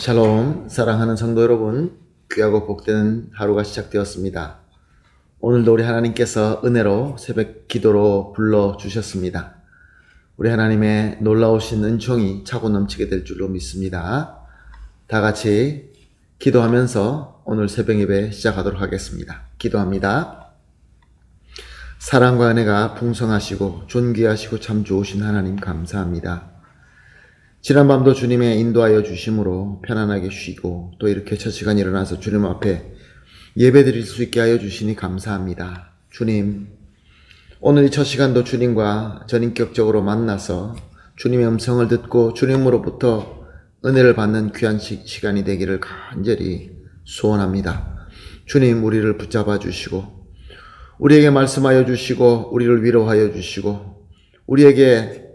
샬롬, 사랑하는 성도 여러분, 귀하고 복되는 하루가 시작되었습니다. 오늘도 우리 하나님께서 은혜로 새벽 기도로 불러주셨습니다. 우리 하나님의 놀라우신 은총이 차고 넘치게 될 줄로 믿습니다. 다 같이 기도하면서 오늘 새벽 예배 시작하도록 하겠습니다. 기도합니다. 사랑과 은혜가 풍성하시고 존귀하시고 참 좋으신 하나님 감사합니다. 지난밤도 주님의 인도하여 주심으로 편안하게 쉬고 또 이렇게 첫 시간 일어나서 주님 앞에 예배 드릴 수 있게 하여 주시니 감사합니다. 주님, 오늘 이 첫 시간도 주님과 전인격적으로 만나서 주님의 음성을 듣고 주님으로부터 은혜를 받는 귀한 시간이 되기를 간절히 소원합니다. 주님, 우리를 붙잡아 주시고 우리에게 말씀하여 주시고 우리를 위로하여 주시고 우리에게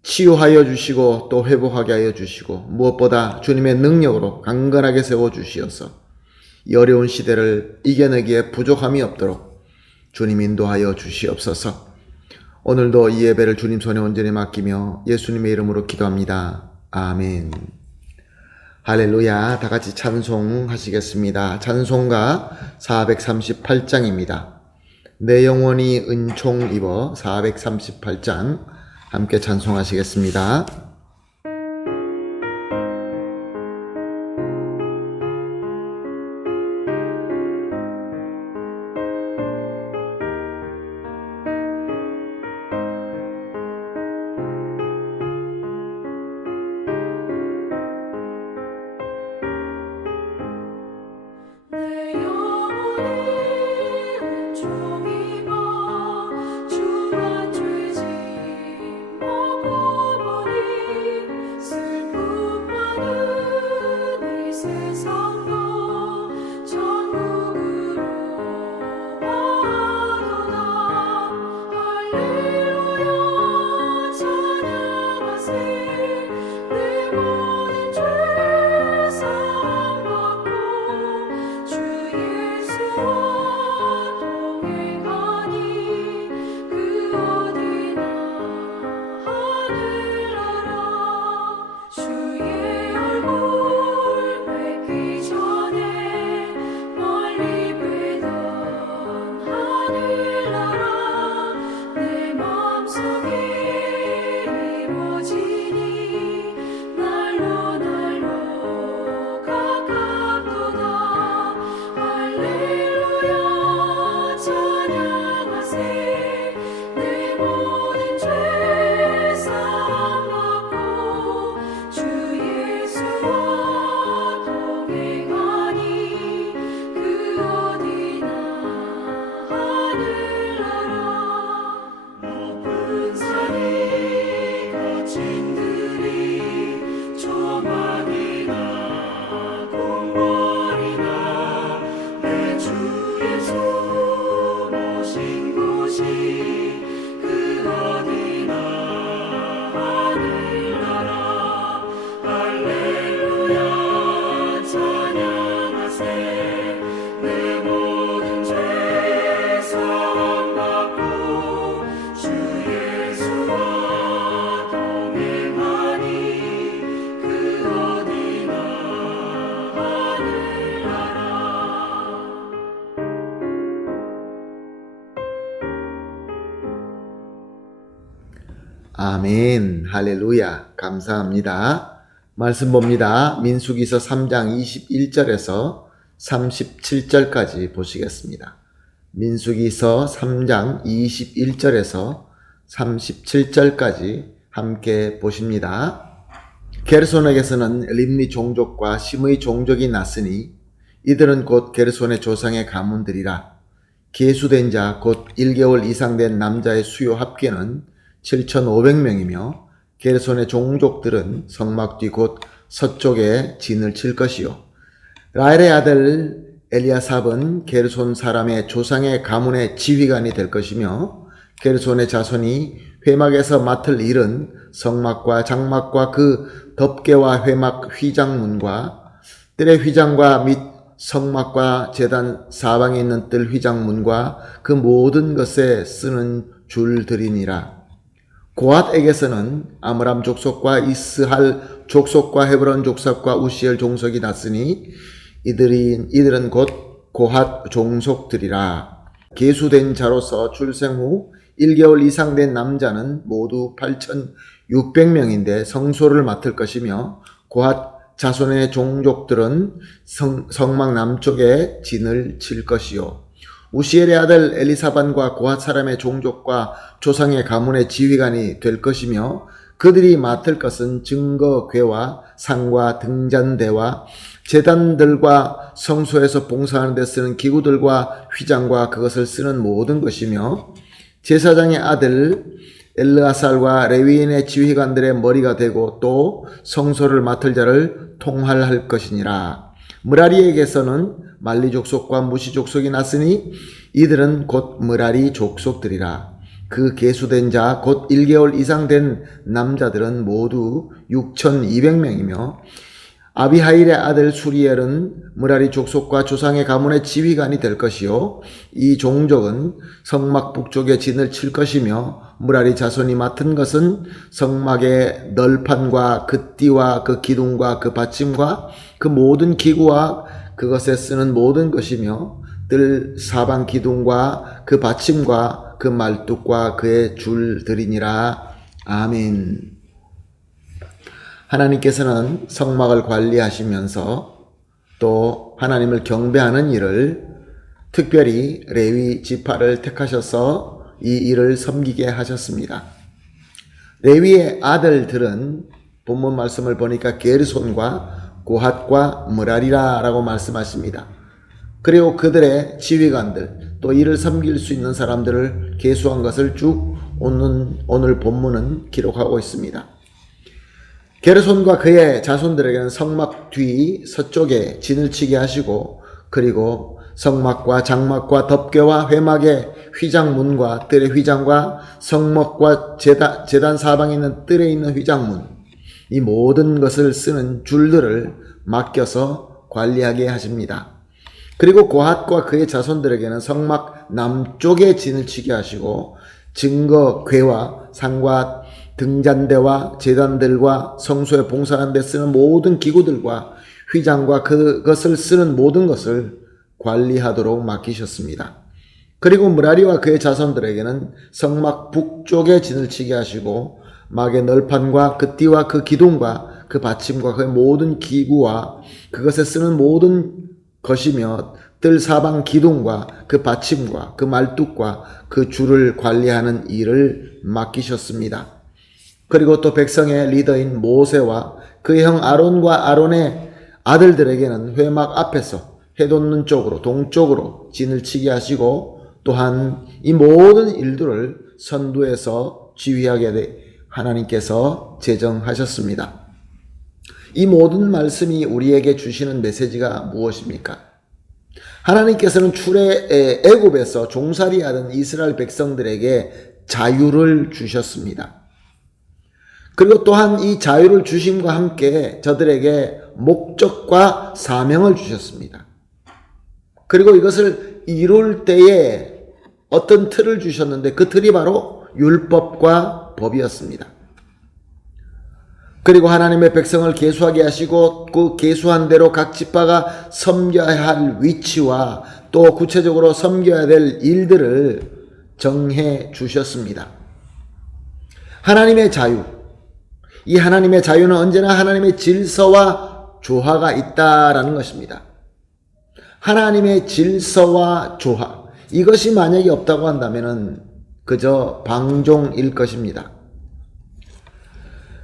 치유하여 주시고 또 회복하게 하여 주시고 무엇보다 주님의 능력으로 강건하게 세워주시어서 이 어려운 시대를 이겨내기에 부족함이 없도록 주님 인도하여 주시옵소서. 오늘도 이 예배를 주님 손에 온전히 맡기며 예수님의 이름으로 기도합니다. 아멘. 할렐루야. 다같이 찬송하시겠습니다. 찬송가 438장입니다. 내 영혼이 은총 입어 438장 함께 찬송하시겠습니다. 아멘. 할렐루야. 감사합니다. 말씀 봅니다. 민수기서 3장 21절에서 37절까지 보시겠습니다. 민수기서 3장 21절에서 37절까지 함께 보십니다. 게르손에게서는 림니 종족과 심의 종족이 났으니 이들은 곧 게르손의 조상의 가문들이라. 계수된 자 곧 1개월 이상 된 남자의 수요 합계는 7,500명이며 게르손의 종족들은 성막 뒤 곧 서쪽에 진을 칠 것이요. 라헬의 아들 엘리아삽은 게르손 사람의 조상의 가문의 지휘관이 될 것이며 게르손의 자손이 회막에서 맡을 일은 성막과 장막과 그 덮개와 회막 휘장문과 뜰의 휘장과 및 성막과 제단 사방에 있는 뜰 휘장문과 그 모든 것에 쓰는 줄들이니라. 고핫에게서는 아므람 족속과 이스할 족속과 헤브론 족속과 우시엘 종속이 났으니 이들은 곧 고핫 종속들이라. 계수된 자로서 출생 후 1개월 이상 된 남자는 모두 8,600명인데 성소를 맡을 것이며 고핫 자손의 종족들은 성막 남쪽에 진을 칠 것이요. 우시엘의 아들 엘리사반과 고핫 사람의 종족과 조상의 가문의 지휘관이 될 것이며 그들이 맡을 것은 증거궤와 상과 등잔대와 제단들과 성소에서 봉사하는 데 쓰는 기구들과 휘장과 그것을 쓰는 모든 것이며 제사장의 아들 엘르아살과 레위인의 지휘관들의 머리가 되고 또 성소를 맡을 자를 통할할 것이니라. 므라리에게서는 말리 족속과 무시 족속이 났으니 이들은 곧 므라리 족속들이라. 그 계수된 자 곧 1개월 이상 된 남자들은 모두 6,200명이며 아비하일의 아들 수리엘은 므라리 족속과 조상의 가문의 지휘관이 될 것이요. 이 종족은 성막 북쪽에 진을 칠 것이며 므라리 자손이 맡은 것은 성막의 널판과 그 띠와 그 기둥과 그 받침과 그 모든 기구와 그것에 쓰는 모든 것이며 뜰 사방 기둥과 그 받침과 그 말뚝과 그의 줄들이니라. 아멘. 하나님께서는 성막을 관리하시면서 또 하나님을 경배하는 일을 특별히 레위 지파를 택하셔서 이 일을 섬기게 하셨습니다. 레위의 아들들은 본문 말씀을 보니까 게르손과 고핫과 므라리라라고 말씀하십니다. 그리고 그들의 지휘관들 또 이를 섬길 수 있는 사람들을 계수한 것을 쭉 오늘 본문은 기록하고 있습니다. 게르손과 그의 자손들에게는 성막 뒤 서쪽에 진을 치게 하시고 그리고 성막과 장막과 덮개와 회막의 휘장문과 뜰의 휘장과 성막과 제단 사방에 있는 뜰에 있는 휘장문 이 모든 것을 쓰는 줄들을 맡겨서 관리하게 하십니다. 그리고 고핫과 그의 자손들에게는 성막 남쪽에 진을 치게 하시고 증거궤와 상과 등잔대와 제단들과 성소에 봉사하는 데 쓰는 모든 기구들과 휘장과 그것을 쓰는 모든 것을 관리하도록 맡기셨습니다. 그리고 므라리와 그의 자손들에게는 성막 북쪽에 진을 치게 하시고 막의 널판과 그 띠와 그 기둥과 그 받침과 그 모든 기구와 그것에 쓰는 모든 것이며 뜰 사방 기둥과 그 받침과 그 말뚝과 그 줄을 관리하는 일을 맡기셨습니다. 그리고 또 백성의 리더인 모세와 그의 형 아론과 아론의 아들들에게는 회막 앞에서 해돋는 쪽으로 동쪽으로 진을 치게 하시고 또한 이 모든 일들을 선두에서 지휘하게 하나님께서 제정하셨습니다. 이 모든 말씀이 우리에게 주시는 메시지가 무엇입니까? 하나님께서는 애굽에서 종살이하던 이스라엘 백성들에게 자유를 주셨습니다. 그리고 또한 이 자유를 주심과 함께 저들에게 목적과 사명을 주셨습니다. 그리고 이것을 이룰 때에 어떤 틀을 주셨는데 그 틀이 바로 율법과 법이었습니다. 그리고 하나님의 백성을 계수하게 하시고 그 계수한 대로 각 지파가 섬겨야 할 위치와 또 구체적으로 섬겨야 될 일들을 정해 주셨습니다. 하나님의 자유. 이 하나님의 자유는 언제나 하나님의 질서와 조화가 있다라는 것입니다. 하나님의 질서와 조화. 이것이 만약에 없다고 한다면 그저 방종일 것입니다.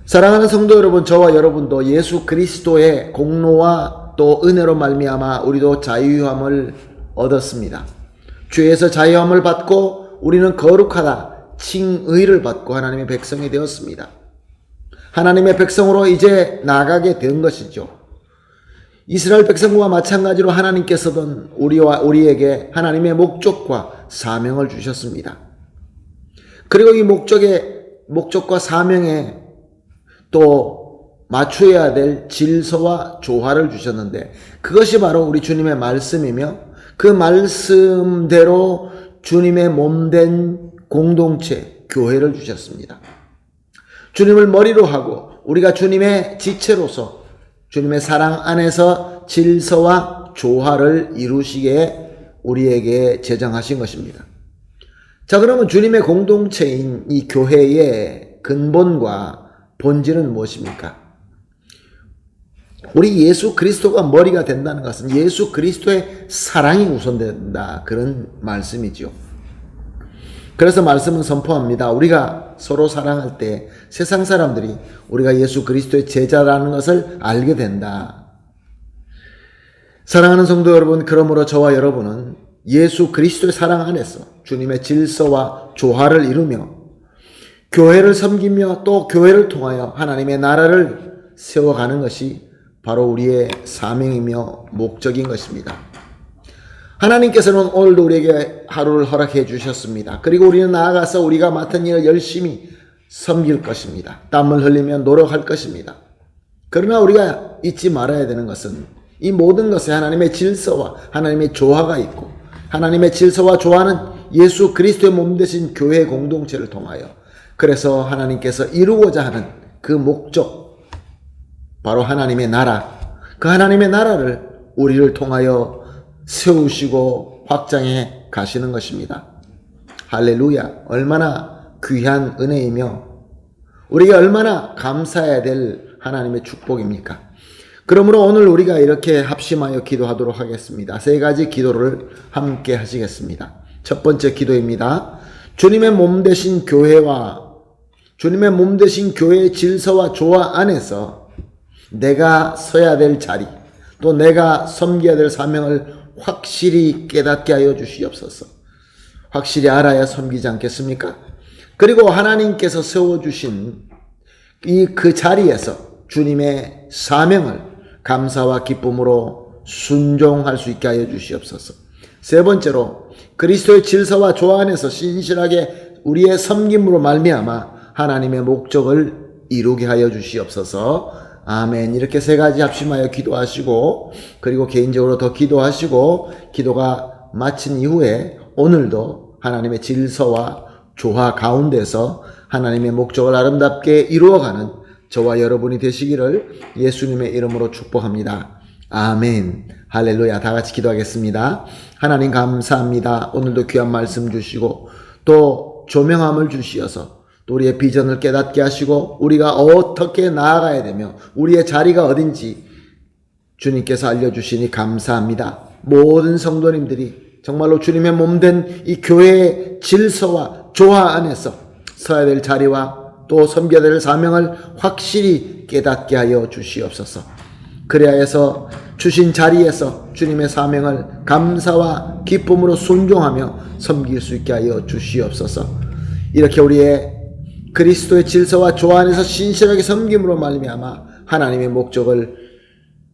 사랑하는 성도 여러분, 저와 여러분도 예수 그리스도의 공로와 또 은혜로 말미암아 우리도 자유함을 얻었습니다. 죄에서 자유함을 받고 우리는 거룩하다 칭의를 받고 하나님의 백성이 되었습니다. 하나님의 백성으로 이제 나가게 된 것이죠. 이스라엘 백성과 마찬가지로 하나님께서는 우리에게 하나님의 목적과 사명을 주셨습니다. 그리고 이 목적과 사명에 또 맞춰야 될 질서와 조화를 주셨는데 그것이 바로 우리 주님의 말씀이며 그 말씀대로 주님의 몸된 공동체, 교회를 주셨습니다. 주님을 머리로 하고 우리가 주님의 지체로서 주님의 사랑 안에서 질서와 조화를 이루시기에 우리에게 제정하신 것입니다. 자, 그러면 주님의 공동체인 이 교회의 근본과 본질은 무엇입니까? 우리 예수 그리스도가 머리가 된다는 것은 예수 그리스도의 사랑이 우선된다, 그런 말씀이죠. 그래서 말씀은 선포합니다. 우리가 서로 사랑할 때 세상 사람들이 우리가 예수 그리스도의 제자라는 것을 알게 된다. 사랑하는 성도 여러분, 그러므로 저와 여러분은 예수 그리스도의 사랑 안에서 주님의 질서와 조화를 이루며 교회를 섬기며 또 교회를 통하여 하나님의 나라를 세워가는 것이 바로 우리의 사명이며 목적인 것입니다. 하나님께서는 오늘도 우리에게 하루를 허락해 주셨습니다. 그리고 우리는 나아가서 우리가 맡은 일을 열심히 섬길 것입니다. 땀을 흘리며 노력할 것입니다. 그러나 우리가 잊지 말아야 되는 것은 이 모든 것에 하나님의 질서와 하나님의 조화가 있고, 하나님의 질서와 조화는 예수 그리스도의 몸 되신 교회 공동체를 통하여, 그래서 하나님께서 이루고자 하는 그 목적, 바로 하나님의 나라, 그 하나님의 나라를 우리를 통하여 세우시고 확장해 가시는 것입니다. 할렐루야! 얼마나 귀한 은혜이며 우리가 얼마나 감사해야 될 하나님의 축복입니까? 그러므로 오늘 우리가 이렇게 합심하여 기도하도록 하겠습니다. 세 가지 기도를 함께 하시겠습니다. 첫 번째 기도입니다. 주님의 몸 되신 교회와 주님의 몸 되신 교회의 질서와 조화 안에서 내가 서야 될 자리, 또 내가 섬겨야 될 사명을 확실히 깨닫게 하여 주시옵소서. 확실히 알아야 섬기지 않겠습니까? 그리고 하나님께서 세워주신 그 자리에서 주님의 사명을 감사와 기쁨으로 순종할 수 있게 하여 주시옵소서. 세 번째로 그리스도의 질서와 조화 안에서 신실하게 우리의 섬김으로 말미암아 하나님의 목적을 이루게 하여 주시옵소서. 아멘. 이렇게 세 가지 합심하여 기도하시고, 그리고 개인적으로 더 기도하시고, 기도가 마친 이후에 오늘도 하나님의 질서와 조화 가운데서 하나님의 목적을 아름답게 이루어가는 저와 여러분이 되시기를 예수님의 이름으로 축복합니다. 아멘. 할렐루야. 다 같이 기도하겠습니다. 하나님 감사합니다. 오늘도 귀한 말씀 주시고 또 조명함을 주시어서 또 우리의 비전을 깨닫게 하시고 우리가 어떻게 나아가야 되며 우리의 자리가 어딘지 주님께서 알려주시니 감사합니다. 모든 성도님들이 정말로 주님의 몸된 이 교회의 질서와 조화 안에서 서야 될 자리와 또 섬겨야 될 사명을 확실히 깨닫게 하여 주시옵소서. 그래야 해서 주신 자리에서 주님의 사명을 감사와 기쁨으로 순종하며 섬길 수 있게 하여 주시옵소서. 이렇게 우리의 그리스도의 질서와 조화 안에서 신실하게 섬김으로 말미암아 하나님의 목적을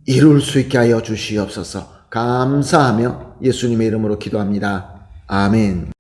이룰 수 있게 하여 주시옵소서. 감사하며 예수님의 이름으로 기도합니다. 아멘.